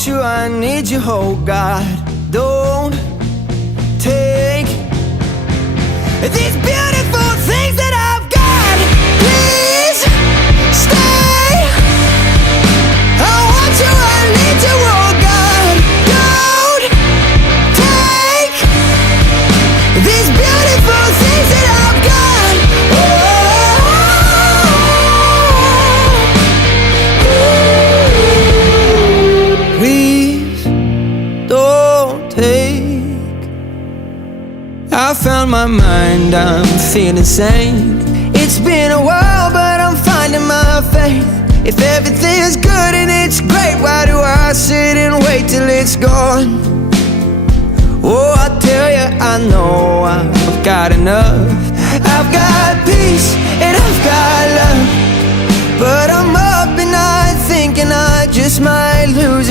want you, I need you, oh God. Don't take these beautiful things that I've got. Please stay. I want you, I need you, oh God. Don't take these beautiful things that I've got. Please don't take. I found my mind, I'm feeling sane. It's been a while, but I'm finding my faith. If everything's good and it's great, why do I sit and wait till it's gone? Oh, I tell you, I know I've got enough. I've got peace and I've got love, but I'm up at night thinking I just might lose